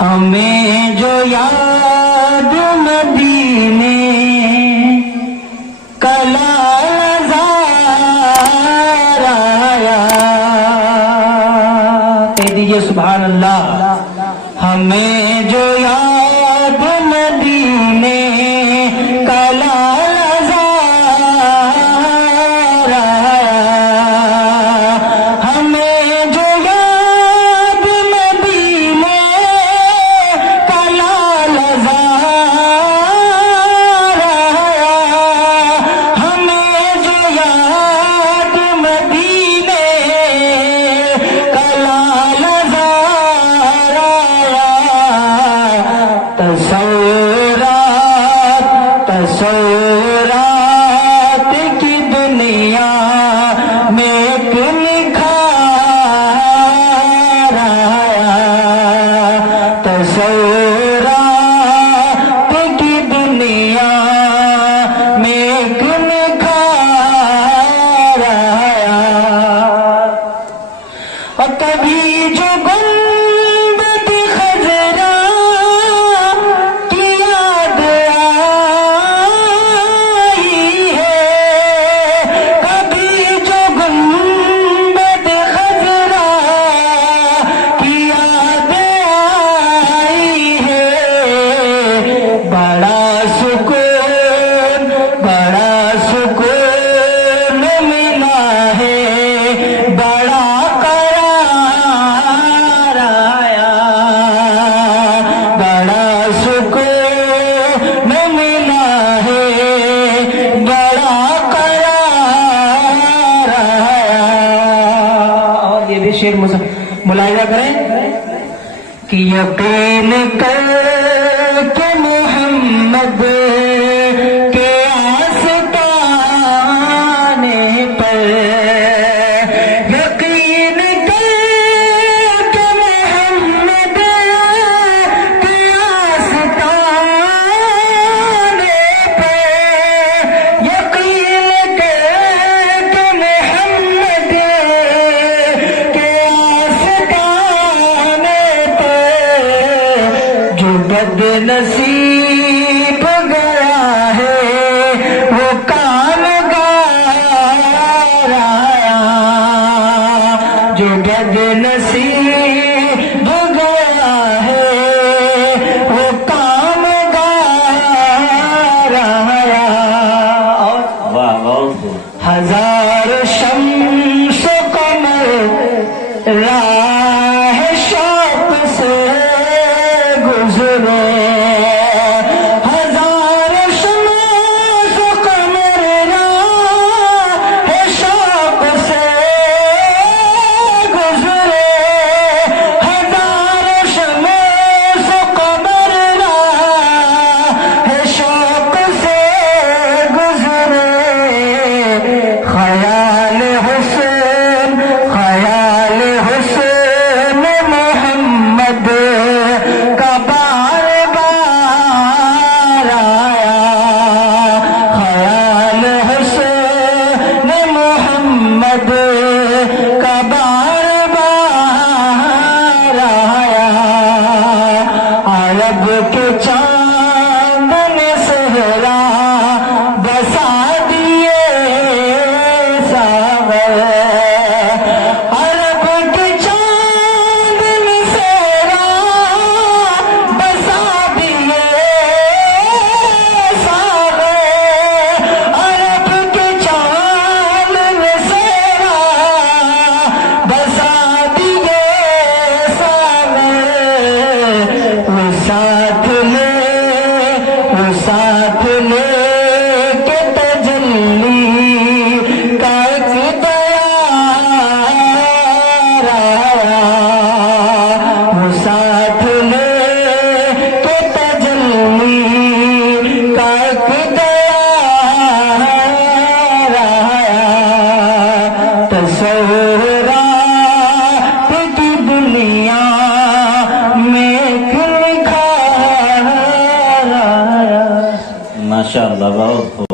ہمیں جو یاد مدینے کا لالزار آیا، کہہ دیجئے سبحان اللہ. ہمیں جو یاد مدینے کا لالزار آیا، ہمیں جو یاد مدینے کا لالزار آیا، ہمیں جو یاد مدینے کا لالزار آیا. تصورات کی دنیا میں ایک نکھار آیا، تصورات کی دنیا میں ایک نکھار آیا. اور کبھی جو گنبد خضرا کی یاد آئی ہے، کبھی جو گنبد خضرا کی یاد آئی ہے، بڑا سکون ملا ہے، بڑا قرار آیا، بڑا سکون ملا ہے، بڑا قرار آیا. اور یہ بھی شعر ملاحظہ کریں کہ یقین کر کہ محمد کے آستانے پر، یقین کر کہ محمد کے آستانے پر، یقین کر کہ محمد کے آستانے پر، جو بد نصیب گیا ہے وہ کامگار آیا، جو بد نصیب گیا ہے وہ کامگار آیا. اور ہزار شمس و قمر راہ شوق سے گزرے، ہزار شمس و قمر راہ شوق سے گزرے، ہزار شمس و قمر راہ شوق سے گزرے. خیال حسین محمد کا بار بار آیا، خیال حسین محمد کا بار بار آیا. عرب کے چاند نے صحرا بسا دیے ساغر، عرب کے چاند نے صحرا بسا دیے ساغر، عرب کے چاند نے صحرا بسا دیے ساغر. وہ ساتھ لے کے تجلی کا ایک دیار آیا، وہ ساتھ لے کے تجلی کا ایک دیار آیا. تصورات کی دنیا میں ایک نکھار آیا. ماشاءاللہ بہت